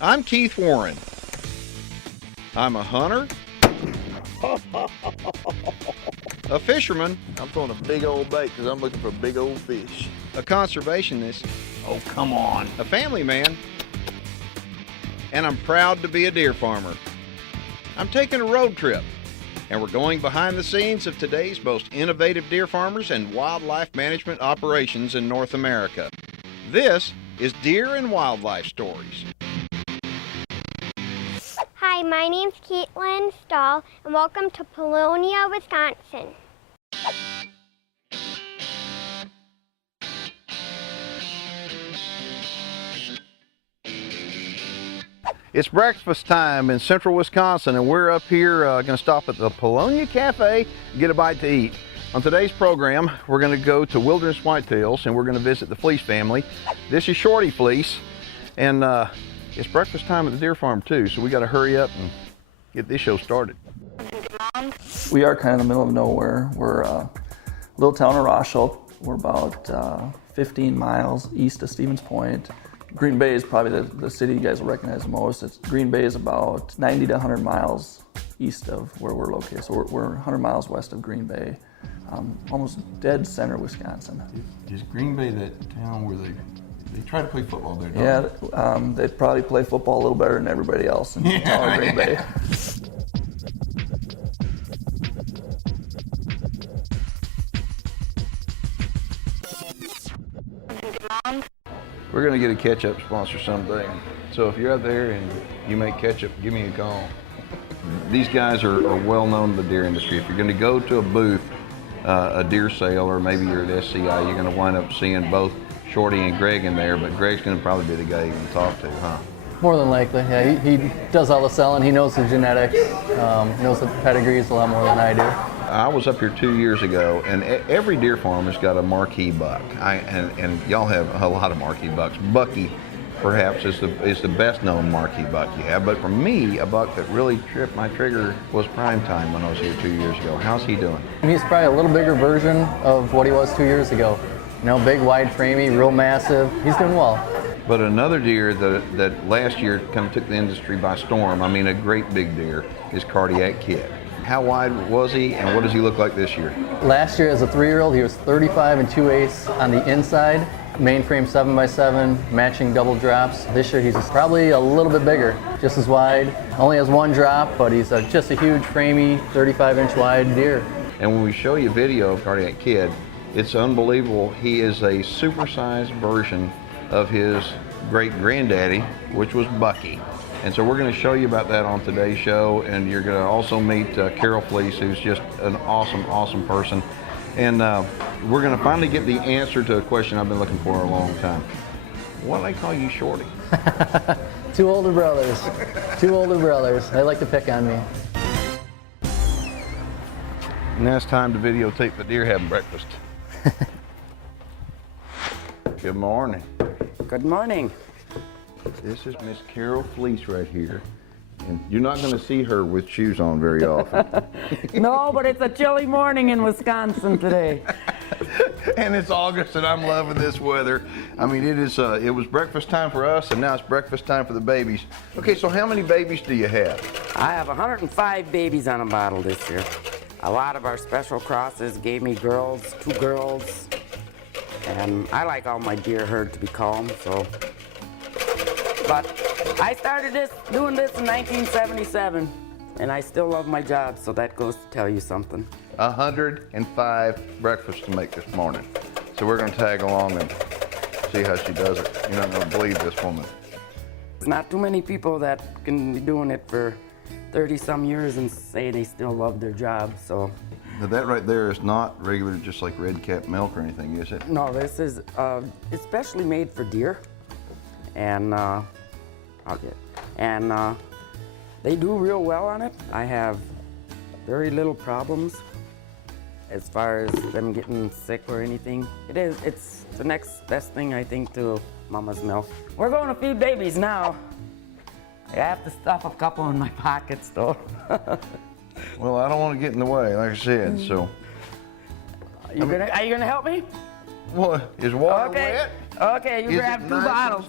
I'm Keith Warren. I'm a hunter, a fisherman, I'm throwing a big old bait because I'm looking for big old fish. a conservationist, Oh, come on. a family man, and I'm proud to be a deer farmer. I'm taking a road trip, and we're going behind the scenes of today's most innovative deer farmers and wildlife management operations in North America. This is Deer and Wildlife Stories. Hi, my name's Caitlin Stahl, and welcome to Polonia, Wisconsin. It's breakfast time in central Wisconsin, and we're up here going to stop at the Polonia Cafe and get a bite to eat. On today's program, we're going to go to Wilderness Whitetails, and we're going to visit the Fleece family. This is Shorty Fleece, and it's breakfast time at the deer farm too, so we got to hurry up and get this show started. We are kind of in the middle of nowhere. We're a little town of Rosholt. We're about 15 miles east of Stevens Point. Green Bay is probably the city you guys will recognize the most. Green Bay is about 90 to 100 miles east of where we're located. So we're 100 miles west of Green Bay, almost dead center Wisconsin. Is Green Bay that town where they try to play football there, don't Yeah, they probably play football a little better than everybody else in town of Green Bay. We're going to get a ketchup sponsor someday. So if you're out there and you make ketchup, give me a call. These guys are well known in the deer industry. If you're going to go to a booth, a deer sale, or maybe you're at SCI, you're going to wind up seeing both Shorty and Greg in there, but Greg's going to probably be the guy you can talk to, huh? More than likely, yeah. He does all the selling. He knows the genetics, knows the pedigrees a lot more than I do. I was up here 2 years ago, and every deer farm has got a marquee buck. And y'all have a lot of marquee bucks. Bucky, perhaps, is the best known marquee buck you have. But for me, a buck that really tripped my trigger was Prime Time when I was here 2 years ago. How's he doing? He's probably a little bigger version of what he was 2 years ago. You know, big, wide framey, real massive. He's doing well. But another deer that last year took the industry by storm, I mean a great big deer, is Cardiac Kid. How wide was he, and what does he look like this year? Last year, as a 3-year-old, he was 35 2/8 on the inside, mainframe 7x7, matching double drops. This year, he's probably a little bit bigger, just as wide. Only has one drop, but he's just a huge, framey, 35-inch wide deer. And when we show you video of Cardiac Kid, it's unbelievable. He is a supersized version of his great granddaddy, which was Bucky. And so we're going to show you about that on today's show, and you're going to also meet Carol Fleece, who's just an awesome, awesome person. And we're going to finally get the answer to a question I've been looking for a long time. Why do they call you Shorty? Two older brothers. Two older brothers. They like to pick on me. Now it's time to videotape the deer having breakfast. Good morning. Good morning. This is Miss Carol Fleece right here. And you're not going to see her with shoes on very often. No, but it's a chilly morning in Wisconsin today. And it's August, and I'm loving this weather. I mean, it was breakfast time for us, and now it's breakfast time for the babies. Okay, so how many babies do you have? I have 105 babies on a bottle this year. A lot of our special crosses gave me girls, 2 girls. And I like all my deer herd to be calm, so. But I started doing this in 1977, and I still love my job, so that goes to tell you something. 105 breakfasts to make this morning. So we're going to tag along and see how she does it. You're not going to believe this woman. There's not too many people that can be doing it for 30-some years and say they still love their job, so. Now that right there is not regular, just like red cap milk or anything, is it? No, this is especially made for deer, and they do real well on it. I have very little problems as far as them getting sick or anything. It's the next best thing I think to mama's milk. We're going to feed babies now. I have to stuff a couple in my pockets though. Well, I don't want to get in the way, like I said, so. Are you gonna help me? What, is water Okay. wet? Okay, you Is grab it 2 nice? bottles.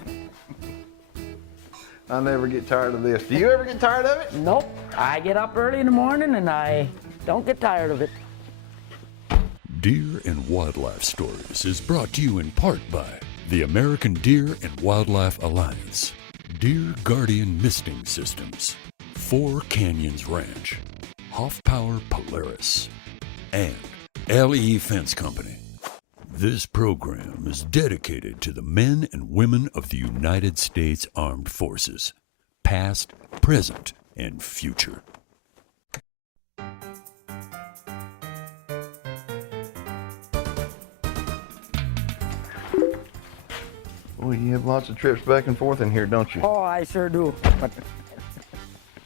I never get tired of this. Do you ever get tired of it? Nope. I get up early in the morning and I don't get tired of it. Deer and Wildlife Stories is brought to you in part by the American Deer and Wildlife Alliance, Deer Guardian Misting Systems, Four Canyons Ranch, Hoff Power Polaris, and LE Fence Company. This program is dedicated to the men and women of the United States Armed Forces, past, present, and future. Boy, you have lots of trips back and forth in here, don't you? Oh, I sure do. But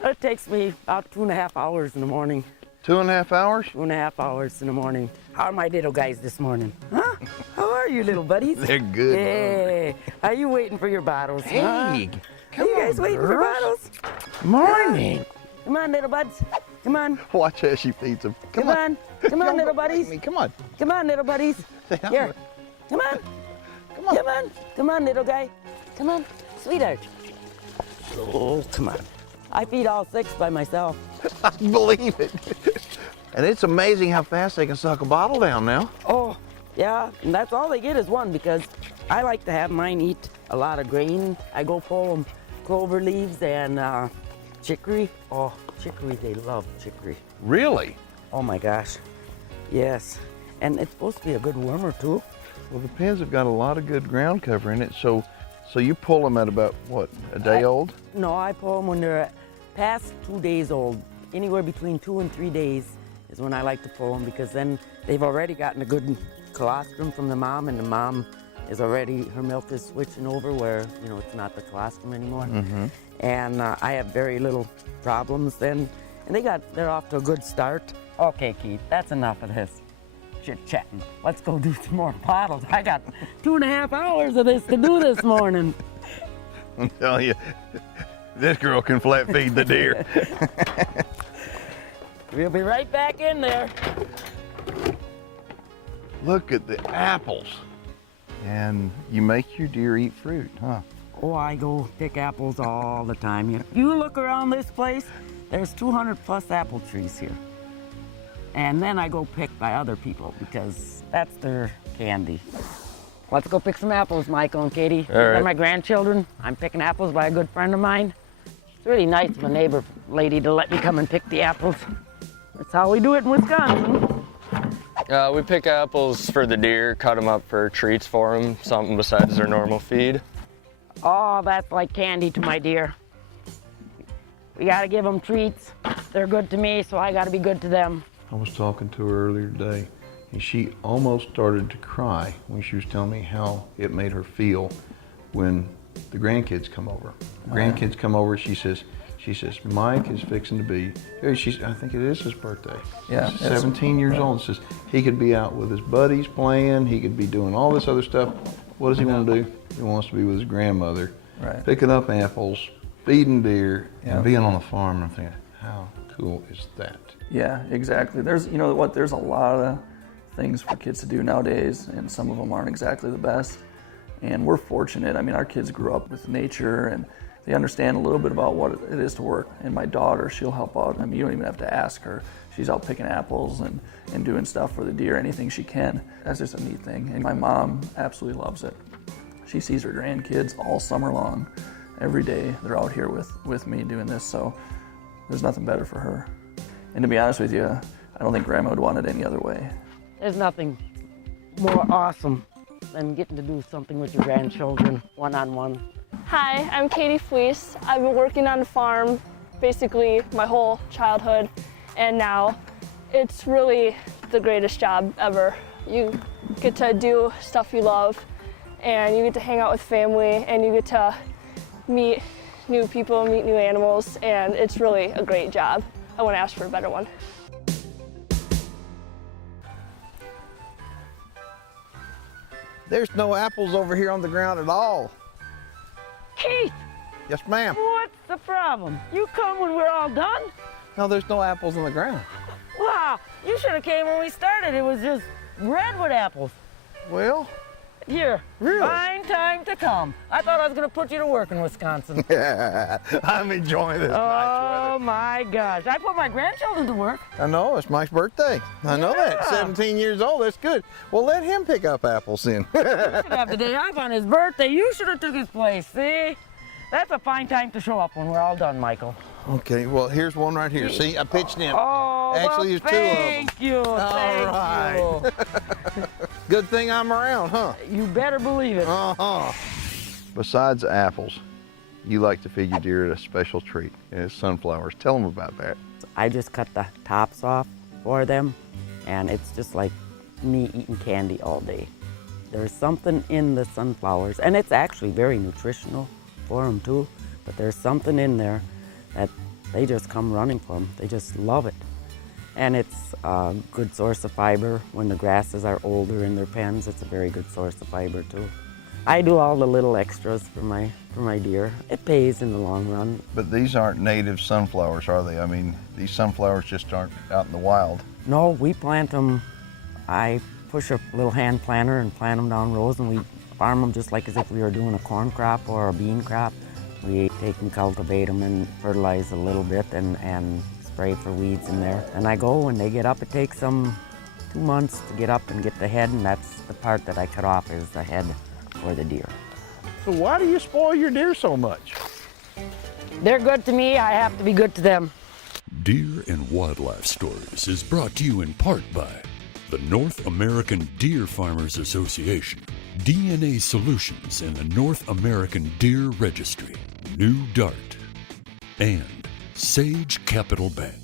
it takes me about 2.5 hours in the morning. 2.5 hours? 2.5 hours in the morning. How are my little guys this morning? Huh? How are you, little buddies? They're good. Hey, are you waiting for your bottles? Hey, Are you guys waiting for bottles? Morning. Come on, little buds. Come on. Watch as she feeds them. Come on. Come on, little buddies. Come on. Come on, little buddies. down. Here. Come on. Come on. Come on. Come on, little guy. Come on, sweetheart. Oh, come on. I feed all 6 by myself. I believe it. And it's amazing how fast they can suck a bottle down now. Oh, yeah, and that's all they get is 1 because I like to have mine eat a lot of grain. I go pull them clover leaves and chicory. Oh, chicory, they love chicory. Really? Oh my gosh, yes. And it's supposed to be a good wormer too. Well, the pens have got a lot of good ground cover in it, so you pull them at about, what, a day old? No, I pull them when they're past 2 days old. Anywhere between 2 and 3 days is when I like to pull them because then they've already gotten a good colostrum from the mom, and the mom is already, her milk is switching over where, you know, it's not the colostrum anymore. Mm-hmm. And I have very little problems then. And they're off to a good start. Okay, Keith, that's enough of this chit-chatting. Let's go do some more bottles. I got 2.5 hours of this to do this morning. I'm telling you, this girl can flat feed the deer. We'll be right back in there. Look at the apples. And you make your deer eat fruit, huh? Oh, I go pick apples all the time. If you look around this place, there's 200 plus apple trees here. And then I go pick by other people because that's their candy. Let's go pick some apples, Michael and Katie. All right. They're my grandchildren. I'm picking apples by a good friend of mine. It's really nice of a neighbor lady to let me come and pick the apples. That's how we do it in Wisconsin. We pick apples for the deer, cut them up for treats for them, something besides their normal feed. Oh, that's like candy to my deer. We gotta give them treats. They're good to me, so I gotta be good to them. I was talking to her earlier today, and she almost started to cry when she was telling me how it made her feel when the grandkids come over. The grandkids come over, she says, Mike is fixing to be, I think it is his birthday. Yeah, He's 17 years old. Says he could be out with his buddies playing, he could be doing all this other stuff. What does he want to do? He wants to be with his grandmother, Right. picking up apples, feeding deer, Yeah. and being on the farm. I'm thinking, how cool is that? Yeah, exactly. There's a lot of things for kids to do nowadays, and some of them aren't exactly the best. And we're fortunate. I mean, our kids grew up with nature, and they understand a little bit about what it is to work. And my daughter, she'll help out. I mean, you don't even have to ask her. She's out picking apples and doing stuff for the deer, anything she can. That's just a neat thing. And my mom absolutely loves it. She sees her grandkids all summer long. Every day they're out here with me doing this, so there's nothing better for her. And to be honest with you, I don't think Grandma would want it any other way. There's nothing more awesome than getting to do something with your grandchildren, one-on-one. Hi, I'm Katie Fleece. I've been working on the farm basically my whole childhood, and now it's really the greatest job ever. You get to do stuff you love, and you get to hang out with family, and you get to meet new people, meet new animals, and it's really a great job. I wouldn't ask for a better one. There's no apples over here on the ground at all. Keith, Yes, ma'am. what's the problem? You come when we're all done? No, there's no apples on the ground. Wow, you should have came when we started. It was just redwood apples. Well, here. Really? Fine time to come. I thought I was gonna put you to work in Wisconsin. I'm enjoying this nice Oh my gosh. I put my grandchildren to work. weather. I know, it's Mike's birthday. I know that. Yeah. 17 years old, that's good. Well, let him pick up apples then. He should have the day off on his birthday. You should have took his place, see? That's a fine time to show up when we're all done, Michael. Okay, well, here's one right here. See, I pitched in. Oh, Actually, well, there's two of them. thank you, All thank you. Good thing I'm around, huh? You better believe it. Uh-huh. Besides apples, you like to feed your deer a special treat, and it's sunflowers. Tell them about that. I just cut the tops off for them, and it's just like me eating candy all day. There's something in the sunflowers, and it's actually very nutritional for them too, but there's something in there that they just come running for them. They just love it. And it's a good source of fiber. When the grasses are older in their pens, it's a very good source of fiber too. I do all the little extras for my deer. It pays in the long run. But these aren't native sunflowers, are they? I mean, these sunflowers just aren't out in the wild. No, we plant them. I push a little hand planter and plant them down rows, and we farm them just like as if we were doing a corn crop or a bean crop. We take and cultivate them and fertilize a little bit and spray for weeds in there. And I go, when they get up, it takes them 2 months to get up and get the head, and that's the part that I cut off is the head for the deer. So why do you spoil your deer so much? They're good to me, I have to be good to them. Deer and Wildlife Stories is brought to you in part by the North American Deer Farmers Association, DNA Solutions and the North American Deer Registry, New Dart, and Sage Capital Bank.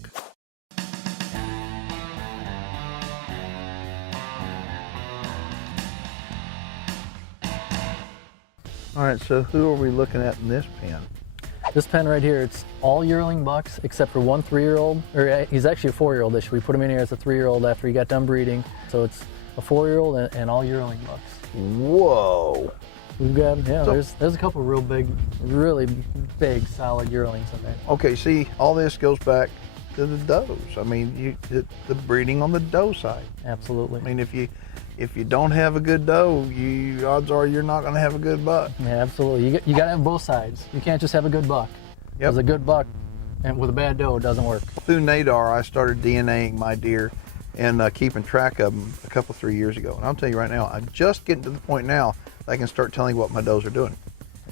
All right, so who are we looking at in this pen? This pen right here, it's all yearling bucks except for one 3-year-old, or he's actually a 4-year-old this year. We put him in here as a 3-year-old after he got done breeding. So it's a 4-year-old and all yearling bucks. Whoa. We've got, yeah, So- there's a couple real big, really big, solid yearlings in there. Okay, see, all this goes back to the does. I mean, the breeding on the doe side. Absolutely. I mean, if you don't have a good doe, odds are you're not going to have a good buck. Yeah, absolutely. You got to have both sides. You can't just have a good buck. Yep. Because a good buck and with a bad doe, it doesn't work. Through Nadar, I started DNAing my deer and keeping track of them a couple, 3 years ago. And I'll tell you right now, I'm just getting to the point now that I can start telling you what my does are doing.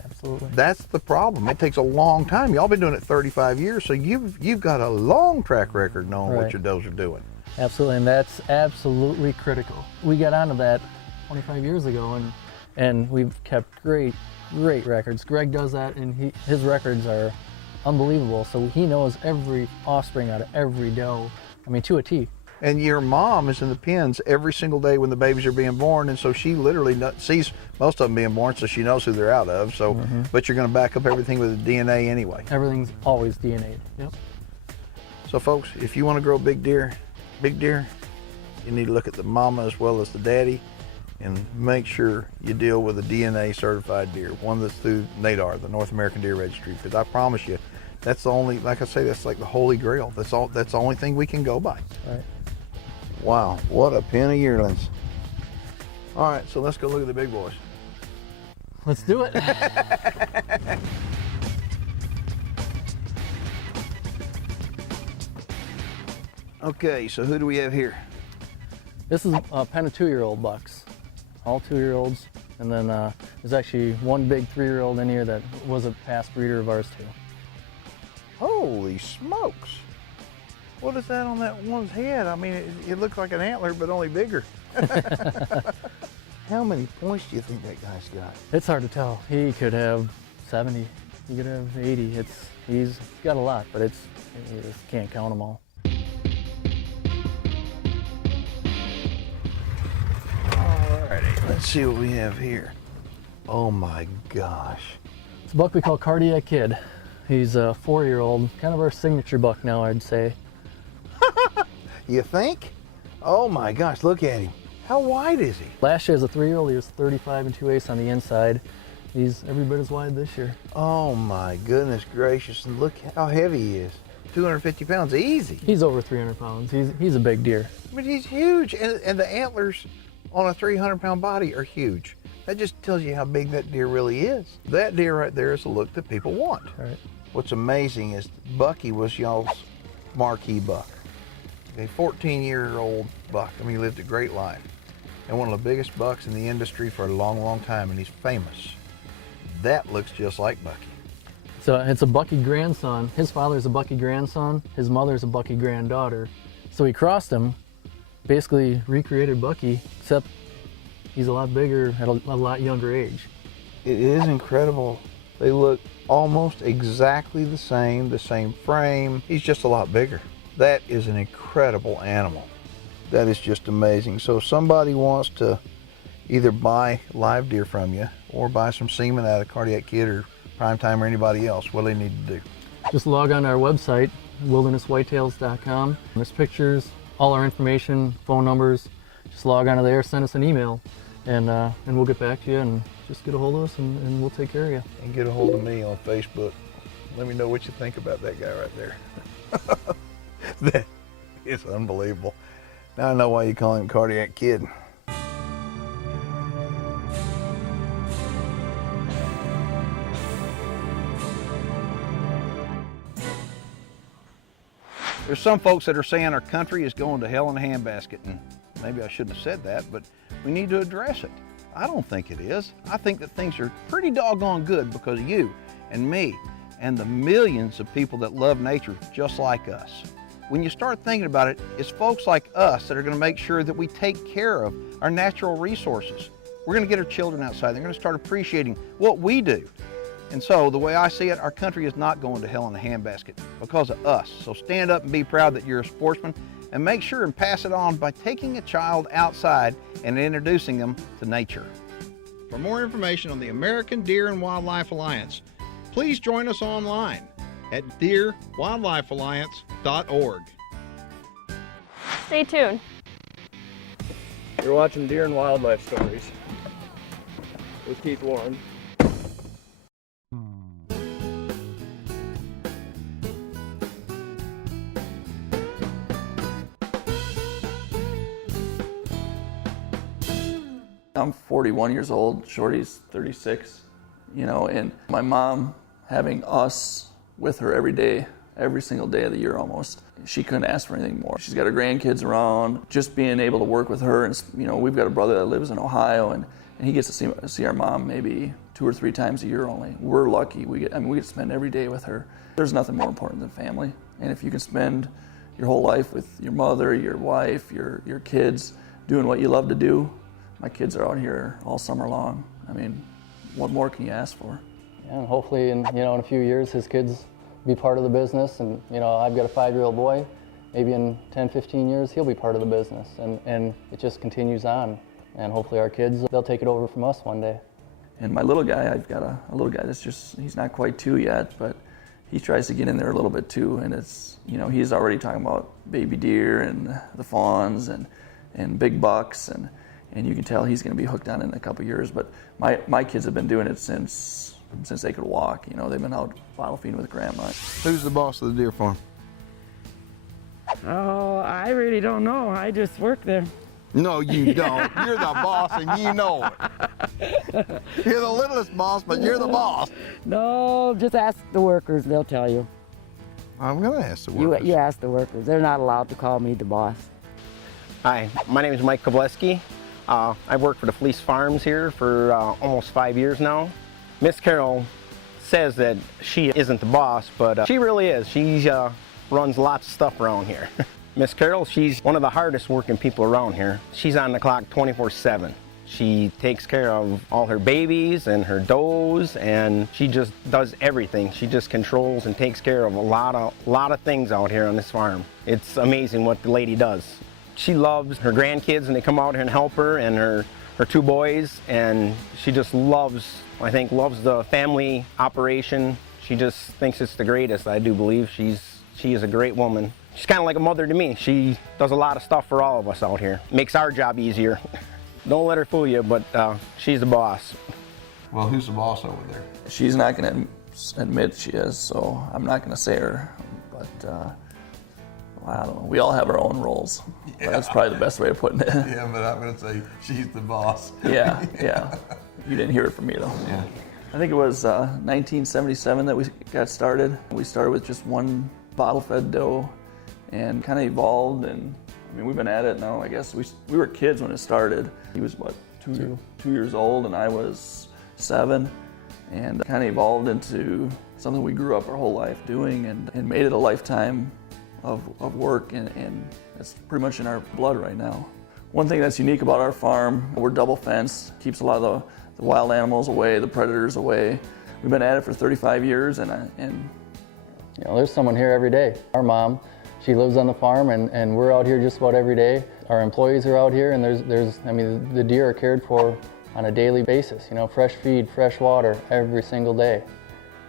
Absolutely. That's the problem. It takes a long time. Y'all been doing it 35 years, so you've got a long track record knowing what Right. your does are doing. Absolutely, and that's absolutely critical. We got onto that 25 years ago, and we've kept great records. Greg does that, and his records are unbelievable. So he knows every offspring out of every doe. I mean, to a T. And your mom is in the pens every single day when the babies are being born, and so she literally sees most of them being born, so she knows who they're out of. So, but you're going to back up everything with the DNA anyway. Everything's always DNA'd. Yep. So, folks, if you want to grow big deer, you need to look at the mama as well as the daddy, and make sure you deal with a DNA certified deer, one that's through NADAR, the North American Deer Registry, because I promise you, that's the only, like I say, that's like the holy grail. That's the only thing we can go by. Right. Wow, what a pen of yearlings. All right, so let's go look at the big boys. Let's do it. Okay, so who do we have here? This is a pen of 2-year-old bucks, all 2-year-olds, and then there's actually one big 3-year-old in here that was a past breeder of ours too. Holy smokes. What is that on that one's head? I mean, it looks like an antler, but only bigger. How many points do you think that guy's got? It's hard to tell. He could have 70, he could have 80. He's got a lot, but you just can't count them all. Alrighty, let's see what we have here. Oh my gosh. It's a buck we call Cardiac Kid. He's a 4-year-old, kind of our signature buck now, I'd say. You think? Oh my gosh, look at him. How wide is he? Last year as a 3-year-old, he was 35 2/8 on the inside. He's every bit as wide this year. Oh my goodness gracious, and look how heavy he is. 250 pounds, easy. He's over 300 pounds. He's a big deer. But he's huge, and the antlers on a 300-pound body are huge. That just tells you how big that deer really is. That deer right there is the look that people want. All right. What's amazing is Bucky was y'all's marquee buck. A 14-year-old buck. I mean, he lived a great life. And one of the biggest bucks in the industry for a long, long time, and he's famous. That looks just like Bucky. So it's a Bucky grandson. His father's a Bucky grandson. His mother's a Bucky granddaughter. So he crossed him, basically recreated Bucky, except he's a lot bigger at a lot younger age. It is incredible. They look almost exactly the same frame. He's just a lot bigger. That is an incredible animal. That is just amazing. So if somebody wants to either buy live deer from you or buy some semen out of Cardiac Kid or Primetime or anybody else, what do they need to do? Just log on to our website, wildernesswhitetails.com. There's pictures, all our information, phone numbers. Just log on to there, send us an email, and we'll get back to you and just get a hold of us and we'll take care of you. And get a hold of me on Facebook. Let me know what you think about that guy right there. That is unbelievable. Now I know why you call him Cardiac Kid. There's some folks that are saying our country is going to hell in a handbasket, and maybe I shouldn't have said that, but we need to address it. I don't think it is. I think that things are pretty doggone good because of you and me and the millions of people that love nature just like us. When you start thinking about it, it's folks like us that are going to make sure that we take care of our natural resources. We're going to get our children outside. They're going to start appreciating what we do. And so the way I see it, our country is not going to hell in a handbasket because of us. So stand up and be proud that you're a sportsman, and make sure and pass it on by taking a child outside and introducing them to nature. For more information on the American Deer and Wildlife Alliance, please join us online at deerwildlifealliance.org. Stay tuned. You're watching Deer and Wildlife Stories with Keith Warren. I'm 41 years old, Shorty's 36, you know, and my mom having us with her every day, every single day of the year almost, she couldn't ask for anything more. She's got her grandkids around, just being able to work with her, and you know, we've got a brother that lives in Ohio, and he gets to see our mom maybe 2 or 3 times a year only. We're lucky. We get to spend every day with her. There's nothing more important than family, and if you can spend your whole life with your mother, your wife, your kids, doing what you love to do. My kids are out here all summer long. I mean, what more can you ask for? Yeah, and hopefully in a few years his kids be part of the business, and I've got a 5-year-old boy. Maybe in 10, 15 years he'll be part of the business, and it just continues on. And hopefully our kids, they'll take it over from us one day. And my little guy, I've got a little guy that's he's not quite 2 yet, but he tries to get in there a little bit too, and it's, he's already talking about baby deer and the fawns and big bucks, and you can tell he's going to be hooked on it in a couple years. But my kids have been doing it since they could walk. They've been out bottle feeding with grandma. Who's the boss of the deer farm? Oh, I really don't know. I just work there. No, you don't. You're the boss, and you know it. You're the littlest boss, but you're the boss. No, just ask the workers. They'll tell you. I'm going to ask the workers. You ask the workers. They're not allowed to call me the boss. Hi, my name is Mike Kowaleski. I've worked for the Fleece Farms here for almost 5 years now. Miss Carol says that she isn't the boss, but she really is. She runs lots of stuff around here. Miss Carol, she's one of the hardest working people around here. She's on the clock 24/7. She takes care of all her babies and her does, and she just does everything. She just controls and takes care of a lot of things out here on this farm. It's amazing what the lady does. She loves her grandkids, and they come out here and help her, and her 2 boys, and she just loves the family operation. She just thinks it's the greatest. I do believe she is a great woman. She's kind of like a mother to me. She does a lot of stuff for all of us out here. Makes our job easier. Don't let her fool you, but she's the boss. Well, who's the boss over there? She's not going to admit she is, so I'm not going to say her. But I don't know. We all have our own roles. Yeah. That's probably the best way of putting it. Yeah, but I'm going to say she's the boss. Yeah. You didn't hear it from me though. Yeah. I think it was 1977 that we got started. We started with just one bottle-fed doe and kind of evolved, and I mean, we've been at it now. I guess we were kids when it started. He was what, two years old, and I was 7, and kind of evolved into something we grew up our whole life doing, and made it a lifetime of work, and it's pretty much in our blood right now. One thing that's unique about our farm, we're double fenced, keeps a lot of the wild animals away, the predators away. We've been at it for 35 years, and you know, there's someone here every day. Our mom, she lives on the farm, and we're out here just about every day. Our employees are out here, and I mean, the deer are cared for on a daily basis. You know, fresh feed, fresh water every single day,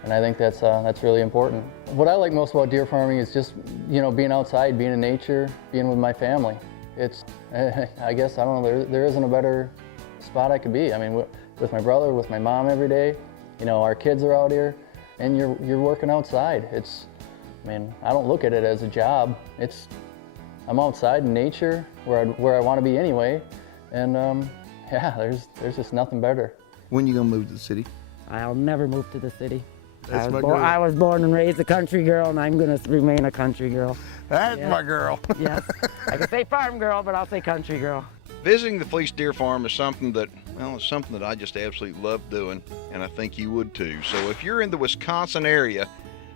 and I think that's really important. What I like most about deer farming is just, you know, being outside, being in nature, being with my family. It's, I guess, I don't know, there isn't a better spot I could be. I mean, with my brother, with my mom every day, you know, our kids are out here, and you're working outside. I mean, I don't look at it as a job. I'm outside in nature where I want to be anyway, and yeah, there's just nothing better. When you gonna move to the city? I'll never move to the city. That's my girl. I was born and raised a country girl, and I'm going to remain a country girl. That's my girl. Yes. I can say farm girl, but I'll say country girl. Visiting the Fleece Deer Farm is something that I just absolutely love doing, and I think you would too. So if you're in the Wisconsin area,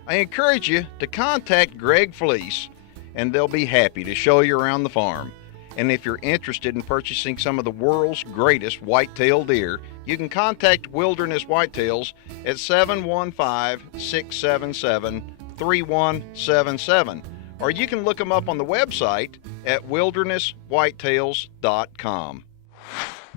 I encourage you to contact Greg Fleece, and they'll be happy to show you around the farm. And if you're interested in purchasing some of the world's greatest white-tailed deer, you can contact Wilderness Whitetails at 715-677-3177, or you can look them up on the website at wildernesswhitetails.com.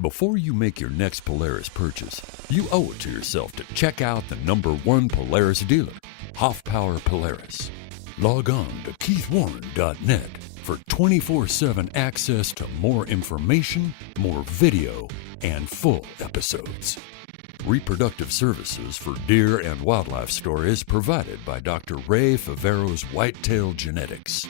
Before you make your next Polaris purchase, you owe it to yourself to check out the #1 Polaris dealer, Hoffpauir Polaris. Log on to keithwarren.net for 24/7 access to more information, more video, and full episodes. Reproductive services for deer and wildlife stories provided by Dr. Ray Favero's Whitetail Genetics.